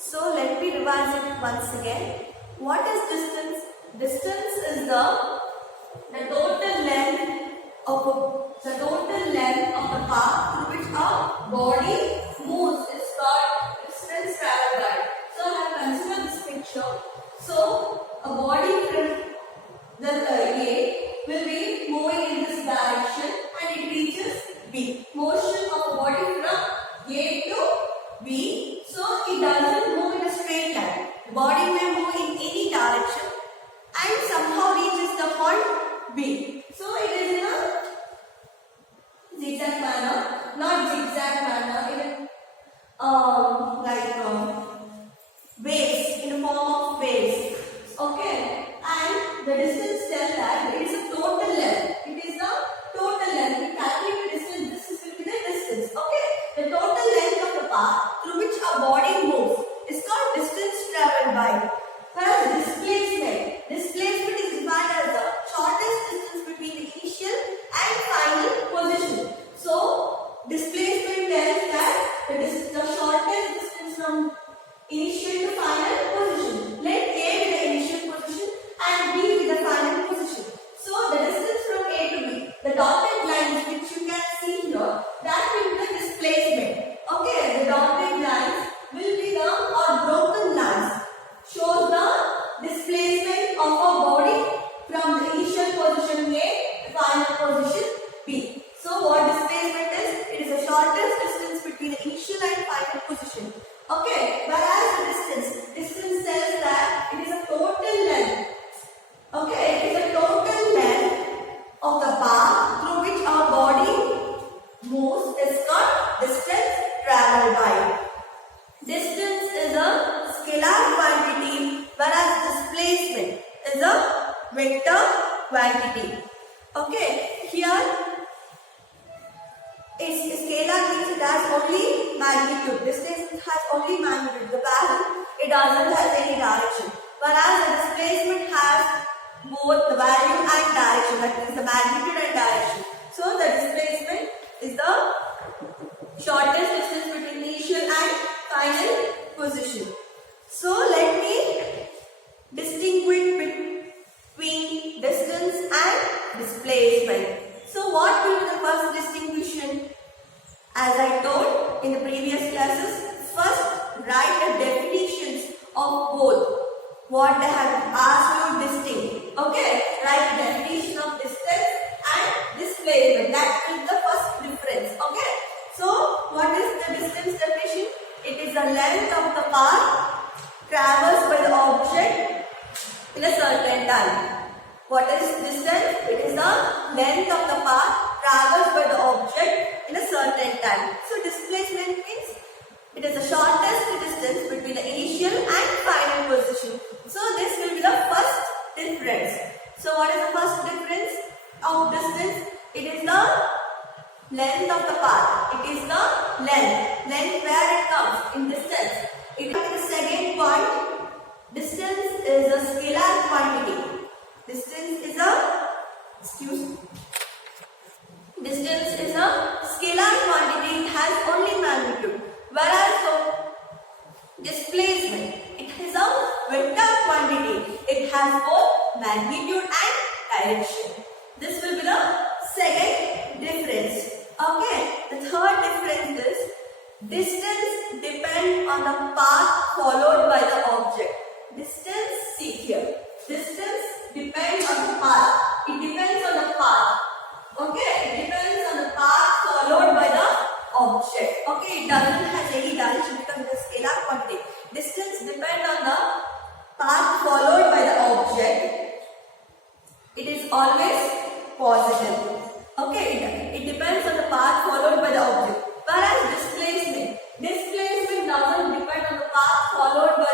So let me revise it once again. What is distance? Distance is the total length of the path through which a body moves is called distance traveled by. So I have considered this picture. So a body from the A will be moving in this direction and it reaches B. Motion of a body from A to B. So it doesn't move in a straight line. The body may move in any direction and somehow reaches the point B. So it is in a zigzag manner, not zigzag manner, in waves, in the form of waves. Okay, and the distance tells that it is a total length. It is the total length. We calculate the distance. This will be the distance. Okay, the total length of the path through which a body moves is called distance traveled by. Whereas displacement is defined as the shortest distance between the initial and final position. So displacement tells that the shortest distance from initial to final position. Let A be the initial position and B be the final position. So the distance from A to B, the dotted lines which you can see here, that will be the displacement. Okay, the dotted lines will be the broken lines. Shows the displacement of a body from the initial position A to final position B. So what displacement is? It is the shortest distance between the initial and final position. Okay, whereas the distance tells that it is a total length. Okay, it is a total length of the path through which our body moves is called distance traveled by. Distance is a scalar quantity, whereas displacement is a vector quantity. Okay, here a scalar means it has only magnitude. Distance has only magnitude. The value, it doesn't have any direction. Whereas the displacement has both the value and direction. That is the magnitude and direction. So the displacement is the shortest distance between initial and final position. So let me distinguish between distance and displacement. So what will be the first distinction? As I told in the previous classes, first write the definitions of both. What they have asked you distinct. Okay, write the definition of distance and displacement. That is the first difference. Okay, so what is the distance definition? It is the length of the path traversed by the object in a certain time. What is distance? It is the length of the path traversed by the object in a certain time. So displacement means it is the shortest distance between the initial and final position. So this will be the first difference. So what is the first difference of distance? It is the length of the path. It is the length where it comes in distance. It is the second point. Distance is a scalar quantity. Distance is a scalar quantity. It has only magnitude. Whereas displacement, it is a vector quantity. It has both magnitude and direction. This will be the second difference. Okay, the third difference is distance depends on the path followed by the object. Distance, see here. Distance depends on the path. It depends on the path. Okay, it depends on the path followed by the object. Okay, it doesn't have any direction because it is scalar quantity. Distance depends on the path followed by the object. It is always positive. Okay, it depends on the path followed by the object. Whereas displacement doesn't depend on the path followed by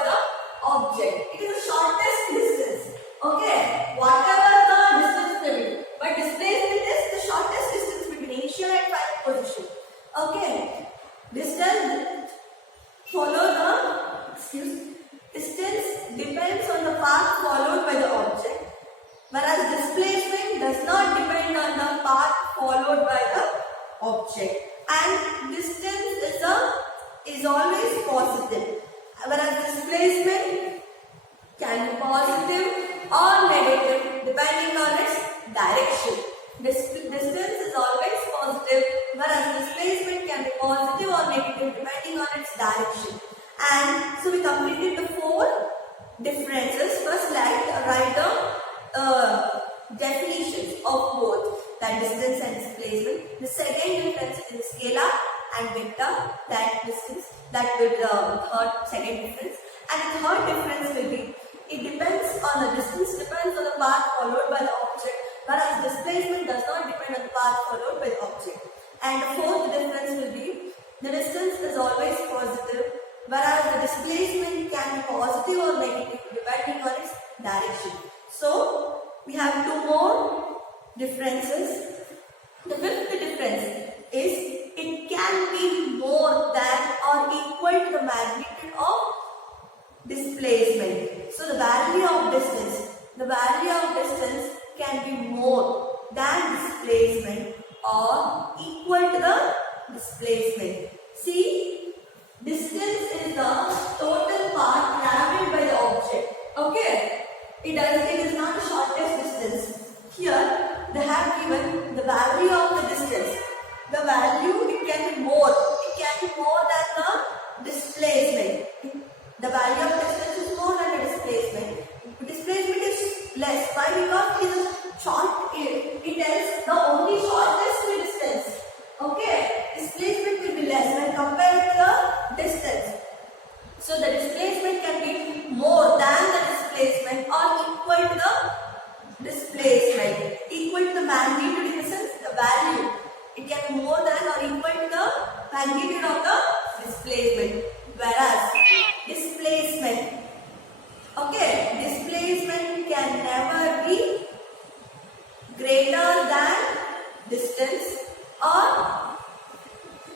displacement can be positive or negative depending on its direction. Distance is always positive, whereas displacement can be positive or negative depending on its direction. And so we completed the 4 differences. First, write the definitions of both, that distance and displacement. The second difference is scalar and vector, that distance, that will be the second difference. And the third difference will be, it depends on the distance, depends on the path followed by the object, whereas displacement does not depend on the path followed by the object. And the fourth difference will be, the distance is always positive, whereas the displacement can be positive or negative depending on its direction. So we have 2 more differences. The fifth difference is, it can be more than or equal to the magnitude of displacement. So the value of distance can be more than displacement or equal to the displacement. See, distance is the total path traveled by the object. Okay, it is not the shortest distance. Here they have given the value of the distance. The value, it can be more. It can be more than the displacement. The value of distance is more than the displacement. Displacement is less. Why? Because it is short. It tells the only shortest distance. Okay. Displacement will be less when compared to the distance. So the displacement can be more than the displacement or equal to the displacement. Equal to the magnitude, in the sense the value. It can be more than or equal to the magnitude of the displacement. Whereas displacement can never be greater than distance, or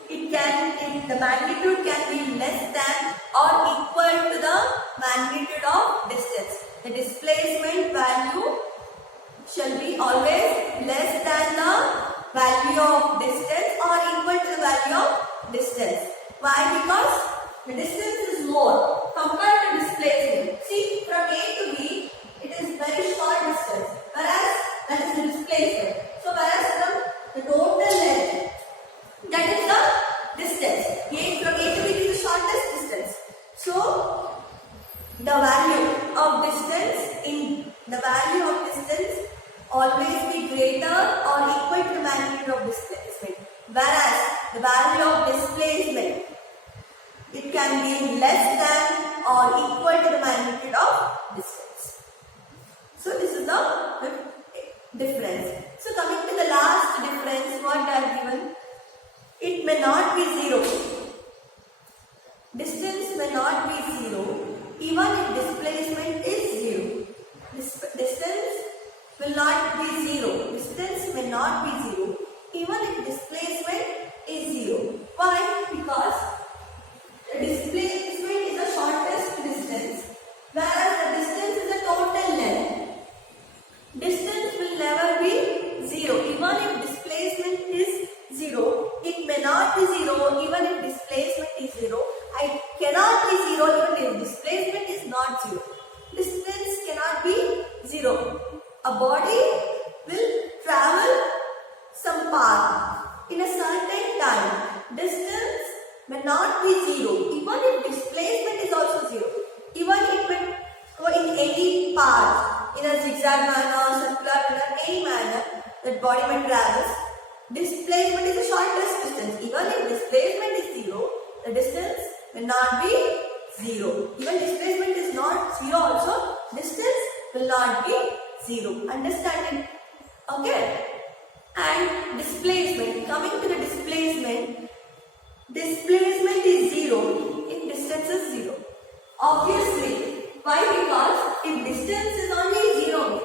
the magnitude can be less than or equal to the magnitude of distance. The displacement value shall be always less than the value of distance or equal to the value of distance. Why? Because the distance is more compared to displacement. See, from A to B, it is very short distance, whereas that is the displacement. So, whereas from the total length, that is the distance. From A to B is the shortest distance. So, the value of distance always be greater or equal to the magnitude of displacement. Whereas the value of displacement, it can be less than or equal to the magnitude of distance. So this is the difference. So coming to the last difference, what I have given, it may not be 0. Distance may not be 0 even if displacement is 0. Distance will not be 0. Distance may not be 0 even if displacement is 0. Why? Because the displacement is the shortest distance, whereas the distance is the total length. Distance will never be 0 even if displacement is 0. It may not be 0 even if displacement is 0. It cannot be 0 even if displacement is not 0. Distance cannot be 0. A body will travel some path in a certain time. Distance may not be 0 even if displacement is also 0. Even if it go in any path, in a zigzag manner, circular manner, any manner that body may travel, displacement is the shortest distance. Even if displacement is 0, the distance will not be 0. Even displacement is not 0 also, distance will not be 0. Understand it? Okay. And displacement, coming to the displacement is 0 if distance is 0. Obviously, why? Because if distance is only 0,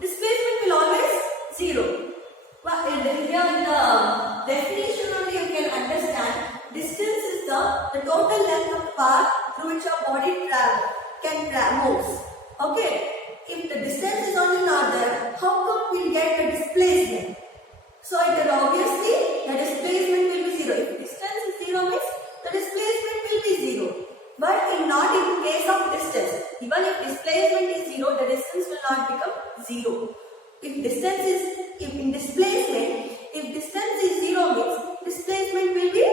displacement will always 0. But here in the definition only you can understand, distance is the total length of the path through which your body moves. Okay. If the distance is only not there, how come we will get the displacement? So it will obviously the displacement will be 0. If distance is 0 means the displacement will be 0. But not in case of Even if displacement is 0, the distance will not become 0. If in displacement, if distance is 0 means displacement will be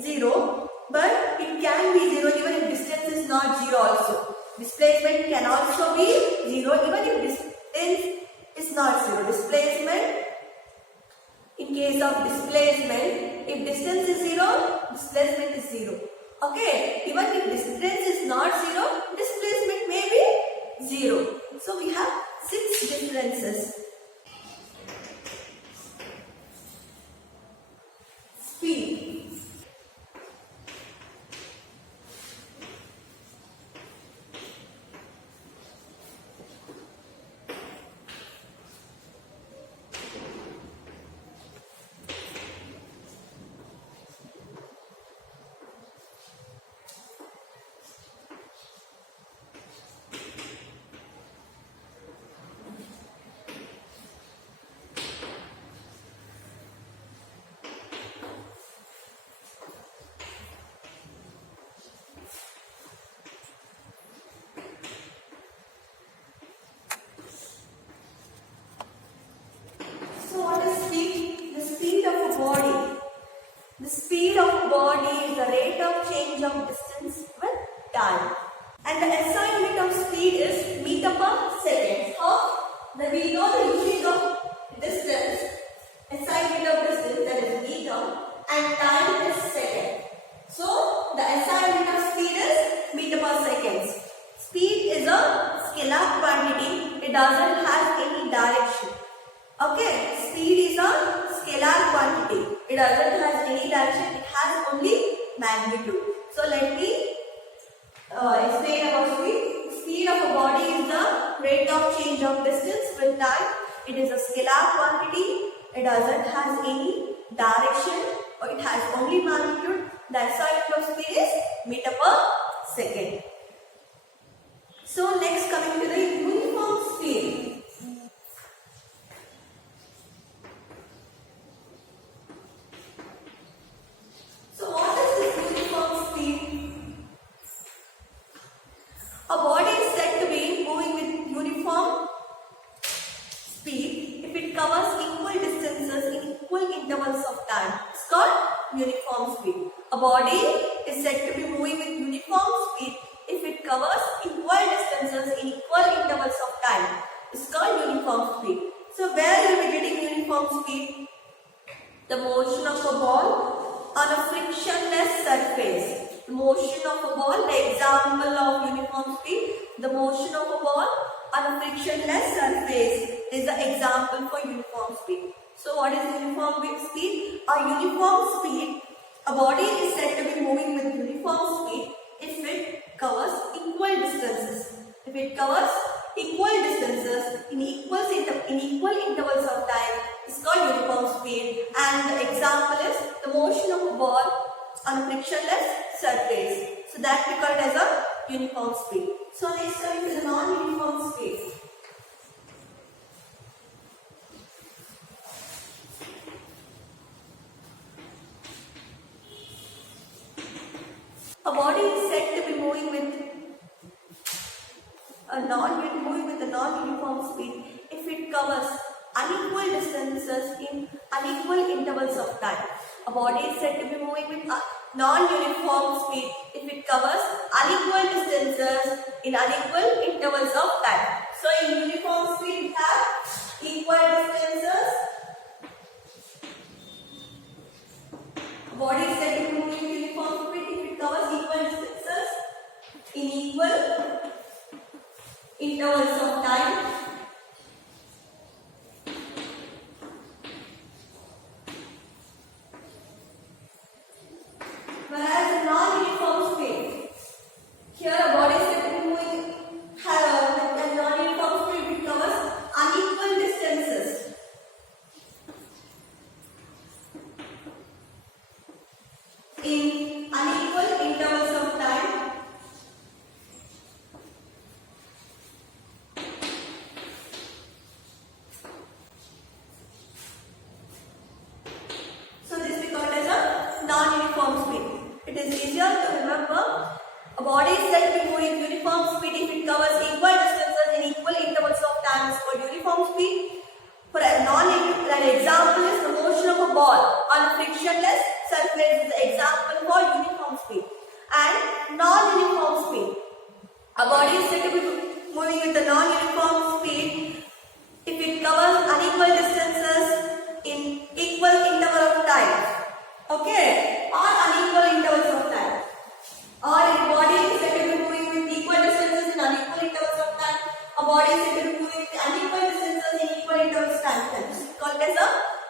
0, but it can be 0 even if distance is not 0 also. Displacement can also be 0 even if distance is not 0. Displacement, in case of displacement, if distance is 0, displacement is 0. Okay, even if distance is not 0, displacement may be 0. So we have 6 differences. Speed. So what is speed? The speed of a body. The speed of a body is the rate of change of distance with time. And the SI unit of speed is meter per second. How? We know the unit of distance, SI unit of distance, that is meter, and time is second. So the SI unit of speed is meter per seconds. Speed is a scalar quantity. It doesn't have any direction. Okay, speed is a scalar quantity. It doesn't have any direction. It has only magnitude. So let me explain about speed. Speed of a body is the rate of change of distance with time. It is a scalar quantity. It doesn't have any direction, or it has only magnitude. The SI unit of speed is meter per second. So next, coming to the uniform speed. So what is this uniform speed? A body is said to be moving with uniform speed if it covers equal distances in equal intervals of time. It's called uniform speed. A body is said to be moving with uniform speed if it covers equal distances in equal intervals of time. It's called uniform speed. So where you will be getting uniform speed? The motion of a ball on a frictionless surface. The motion of a ball, the example of uniform speed, the motion of a ball on a frictionless surface is the example for uniform speed. So what is uniform speed? A uniform speed, a body is said to be moving with uniform speed if it covers equal distances. If it covers equal distances in equal intervals of time, it's called uniform speed. And the example is the motion of a ball on a frictionless surface. So that we call it as a uniform speed. So next coming to the non-uniform speed. A body is said to be moving with a non-uniform speed if it covers unequal distances in unequal intervals of time. A body is said to be moving with a non-uniform speed if it covers unequal distances in unequal intervals of time. So in uniform speed we have equal distances. A body is said to be moving with uniform speed if it covers equal distances in equal intervals of time. Whereas in non-uniform speed, here a body is said to be moving with a non-uniform speed, it covers unequal distances. In unequal intervals of time. body is said to be moving with a non-uniform speed if it covers unequal distances in equal interval of time. Okay, or unequal intervals of time. Or if body is said to be moving with equal distances in unequal intervals of time, a body is said to be moving with unequal distances in equal intervals of time. This is called as a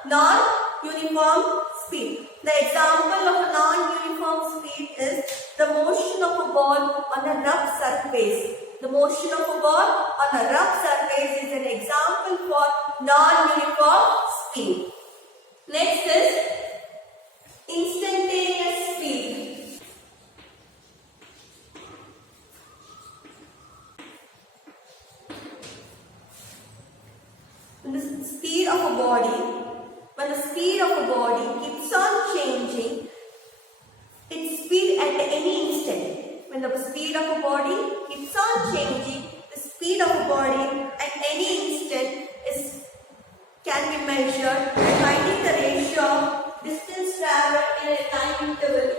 non-uniform speed. The example of a non-uniform speed is the motion of a ball on a rough surface. The motion of a ball on a rough surface is an example for non-uniform speed. Next is instantaneous speed. When the speed of a body keeps on changing its speed at any instant. When the speed of a body keeps on changing, the speed of a body at any instant can be measured by finding the ratio of distance traveled in a time interval.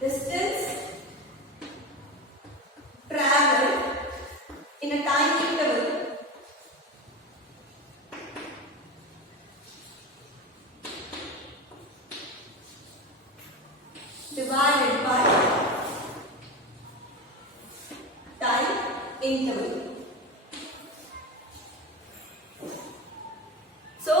Distance traveled in a time interval divided by time interval. So,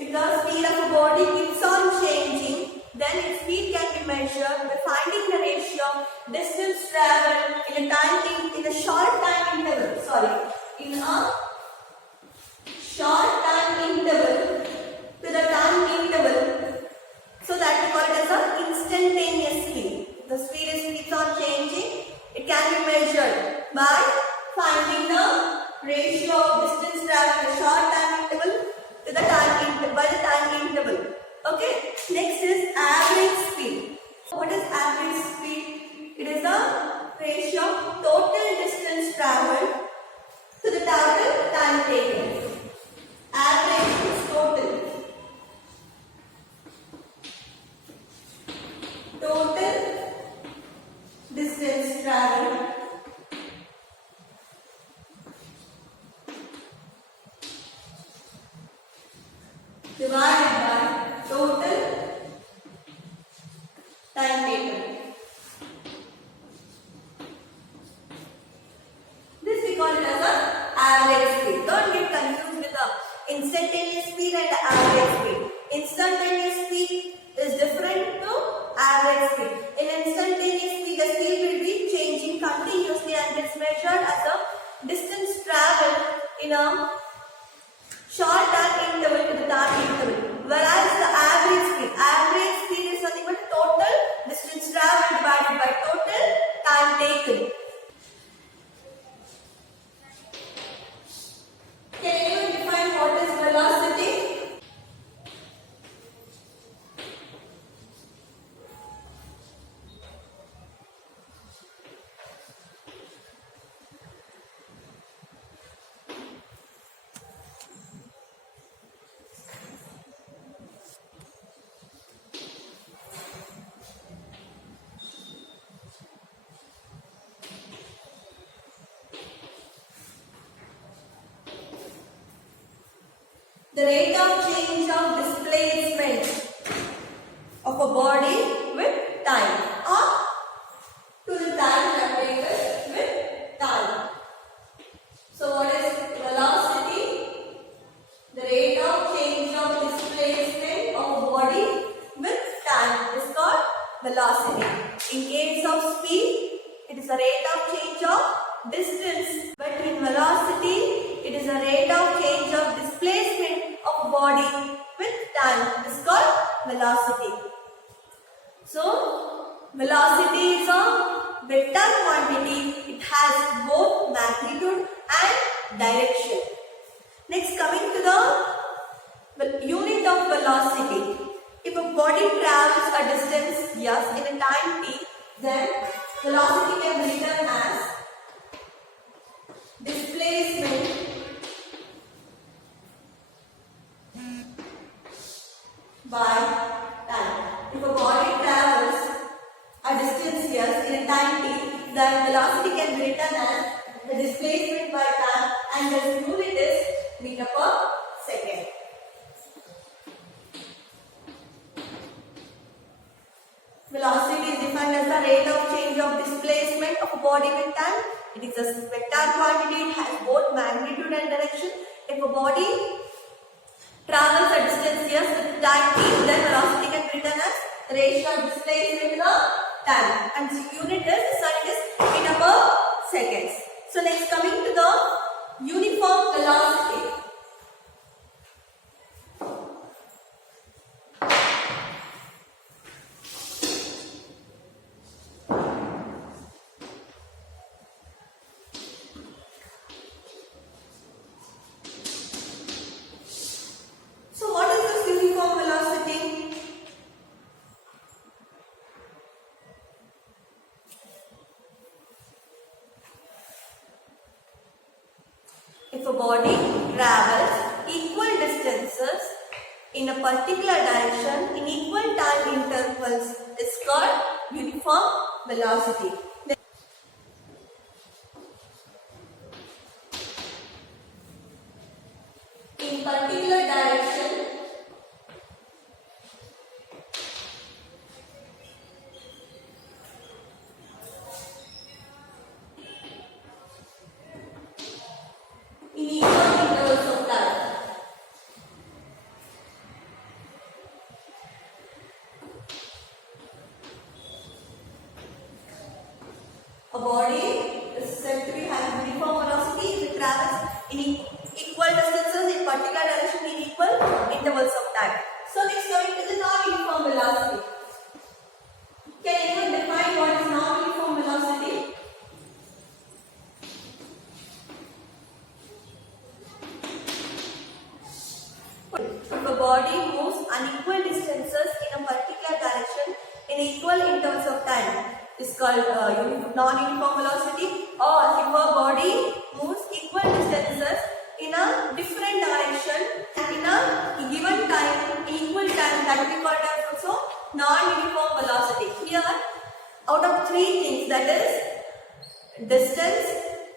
if the speed of a body keeps on changing, then its speed can be measured by finding the ratio of distance traveled in a short time interval. In a short time interval to the time interval. So that we call it as an instantaneous speed. The speed keeps on changing. It can be measured by finding the ratio of distance traveled in a short time interval to the time interval. Okay. Next is average speed. What is average speed? It is the ratio of total distance traveled to the total time taken. Average is total. Total distance traveled divided by total time taken. This we call it as a average speed. Don't get confused with the instantaneous speed and the average speed. Instantaneous speed is different to average speed. In instantaneous speed, the speed will be changing continuously and is measured as a distance traveled in a short time interval to the time interval. Whereas the average speed is nothing but total distance traveled divided by total time taken. Can you define what is velocity? The rate of change of displacement of a body with time, or to the time separated with time. So what is velocity? The rate of change of displacement of a body with time is called velocity. In case of speed, it is the rate of change of distance, but in velocity, it is the rate of change of displacement of body with time. It is called velocity. So, velocity is a vector quantity. It has both magnitude and direction. Next, coming to the unit of velocity. If a body travels a distance, yes, in a time t, then velocity can be written as displacement by time. If a body travels a distance, yes, in a time t, the velocity can be written as the displacement by time, and the unit is meter per second. Velocity is defined as the rate of change of displacement of a body with time. It is a vector quantity. It has both magnitude and direction. If a body travels a distance s with time t, then velocity can be written as the ratio of displacement to the time, and the unit is meter per seconds. So next, coming to the uniform velocity. So what is this uniform velocity? If a body travels equal distances in a particular direction in equal time intervals, is called uniform velocity. In particular direction in equal intervals of time. A body is said to be having uniform velocity if it travels in equal distances in particular direction in equal intervals of time. So next, coming to the non-uniform velocity. Can anyone define what is non-uniform velocity? If a body moves unequal distances in a particular direction in equal intervals of time, is called non-uniform velocity. Or if a body moves equal distances in a different direction and in a given time, equal time, that will be called as also non-uniform velocity. Here, out of three things, that is distance,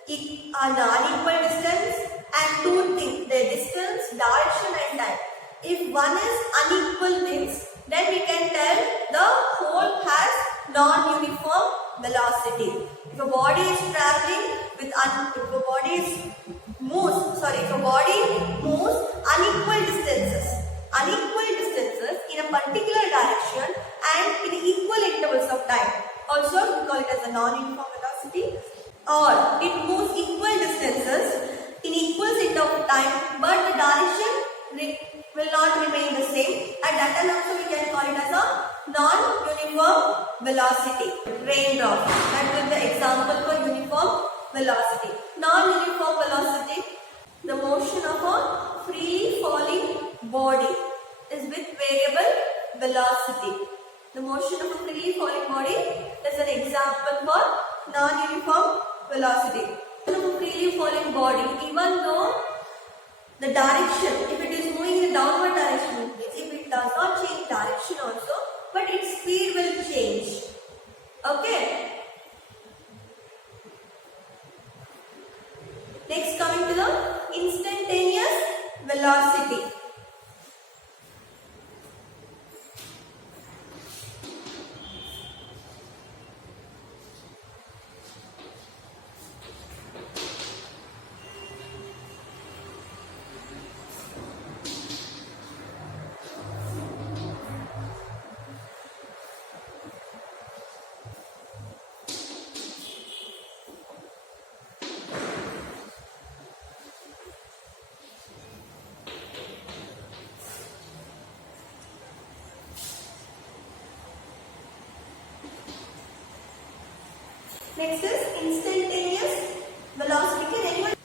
unequal distance, and two things, the distance, direction and time. If one is unequal things, then we can tell the whole has non-uniform velocity. If a body is traveling with if a body moves unequal distances in a particular direction and in equal intervals of time, also we call it as a non-uniform velocity. Or it moves equal distances in equal interval of time, but the direction will not remain the same. At that time also we can call it as a non-uniform velocity. Raindrop, that will be the example for uniform velocity. Non-uniform velocity, the motion of a freely falling body is with variable velocity. The motion of a freely falling body is an example for non-uniform velocity. Of a freely falling body, even though the direction, if it is moving in a downward direction, if it does not change direction also, but its speed will change. Okay. Next, coming to the instantaneous velocity. Next is instantaneous velocity. Can anyone?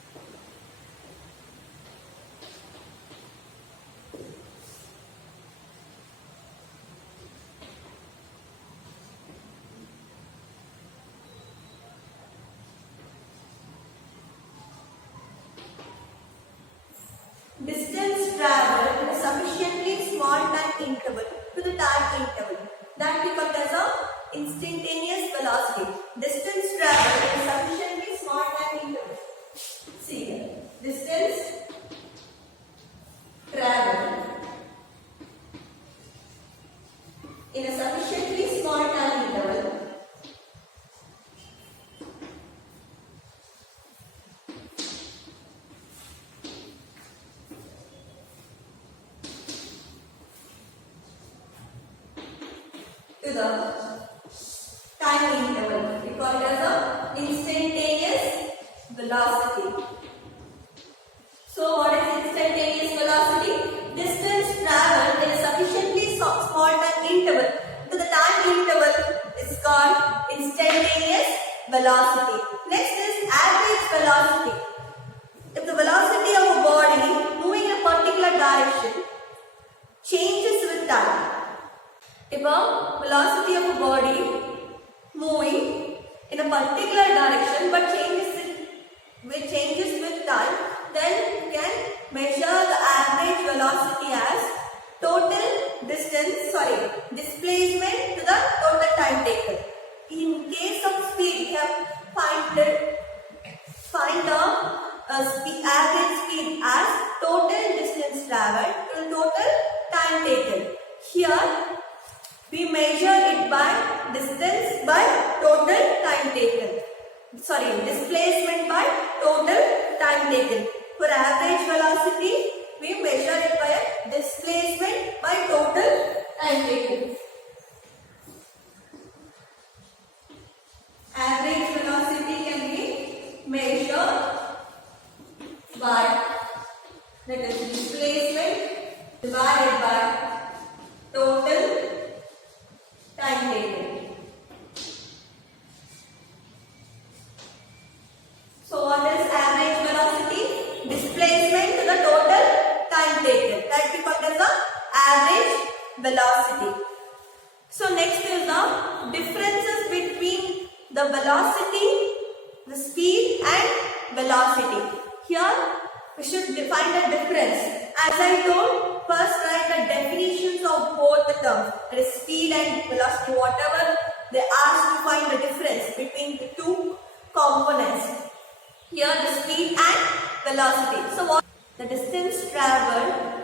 Distance traveled in a sufficiently small time interval to the time interval, that we call as a instantaneous velocity. Distance traveled is a time interval. We call it as a instantaneous velocity. So what is instantaneous velocity? Distance traveled in a sufficiently small time interval. So the time interval is called instantaneous velocity. Next is average velocity. If the velocity of a body moving in a particular direction changes with time. If a velocity of a body moving in a particular direction but changes with time, then you can measure the average velocity as displacement to the total time taken. In case of speed, we have find the average speed as total distance traveled to the total time taken. Here we measure it by distance by total time taken. Displacement by total time taken. For average velocity, we measure it by displacement by total time taken. Average velocity can be measured by displacement divided by total time taken. So what is average velocity? Displacement to the total time taken. That we call as the average velocity. So next is the differences between the velocity, the speed and velocity. Here we should define the difference. As I told, first write the definitions of both the terms. That is speed and velocity. Whatever they ask to find the difference between the two components. Here the speed and velocity. So what? The distance traveled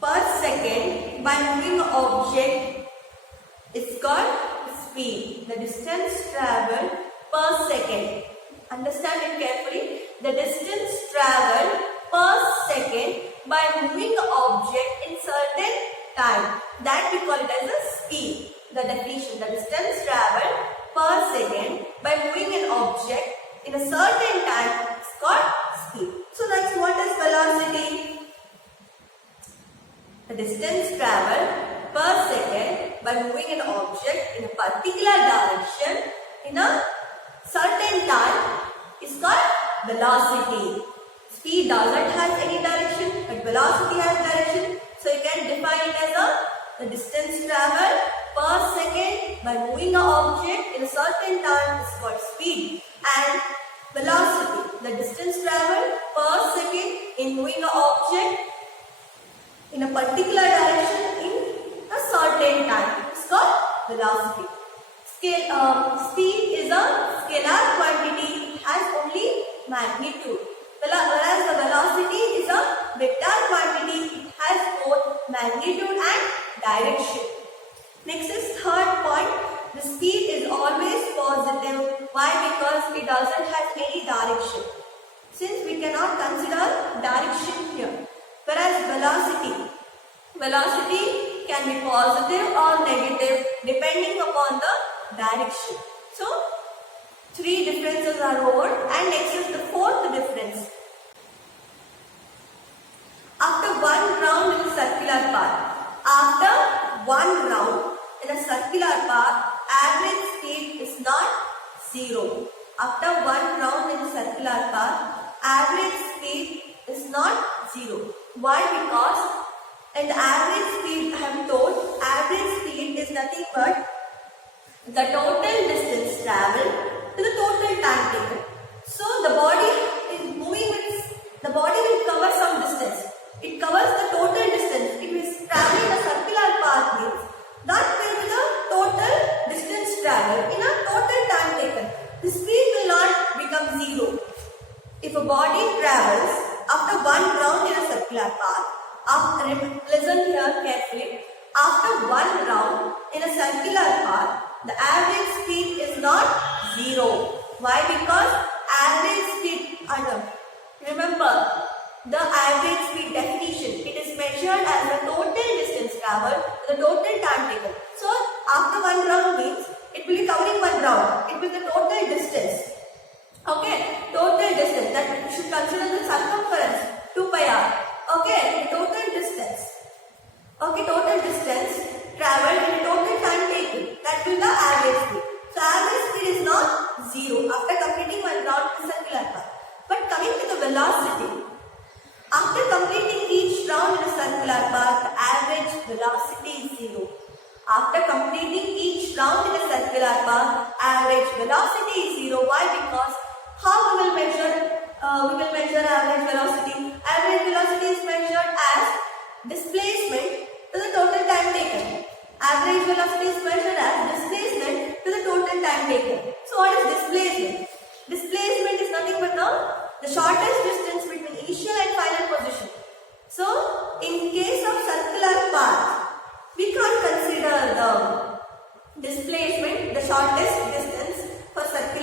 per second by moving an object is called speed. The distance traveled per second. Understand it carefully. The distance traveled per second by moving an object in certain time. That we call it as a speed. The definition. The distance traveled per second by moving an object in a certain time is called speed. So next, what is velocity? The distance traveled per second by moving an object in a particular direction in a certain time is called velocity. Speed doesn't have any direction, but velocity has direction. So you can define it as the distance traveled per second by moving an object in a certain time is called speed. And velocity, the distance traveled per second in moving an object in a particular direction in a certain time is called velocity. Speed is a scalar quantity, it has only magnitude. Whereas the velocity is a vector quantity, it has both magnitude and direction. Next is third point. The speed is always positive. Why? Because it doesn't have any direction. Since we cannot consider direction here. Whereas velocity can be positive or negative depending upon the direction. So, three differences are over, and next is the fourth difference. After one round in a circular path, average speed is not zero. After one round in a circular path, average speed is not zero. Why? Because in the average speed, I have told, average speed is nothing but the total distance travelled to the total time taken. So the body is moving the body will cover some distance. It covers the total distance. It is traveling a circular path means that will be the total distance travelled in a total time taken. The speed will not become zero. If a body travels after one round in a circular path, listen here carefully. After one round in a circular path, the average speed is not zero. Why? Because average speed, remember the average speed definition, it is measured as the total distance travelled, the total time taken. So after one round means it will be covering one round. It will be the total distance. Okay, total distance that we should consider the circumference 2 pi r. Okay, the total distance. Okay, total distance traveled and total time taken. That will be the average speed. So average speed is not 0 after completing one round in circular path. But coming to the velocity, after completing each round in a circular path, the average velocity is 0. After completing each round in a circular path, average velocity is 0. Why? Because how we will measure? Average velocity. Average velocity is measured as displacement to the total time taken. Average velocity is measured as displacement to the total time taken. So what is displacement? Displacement is nothing but the shortest distance between initial and final position. So in case of circular path, we can't consider the displacement, the shortest distance for circular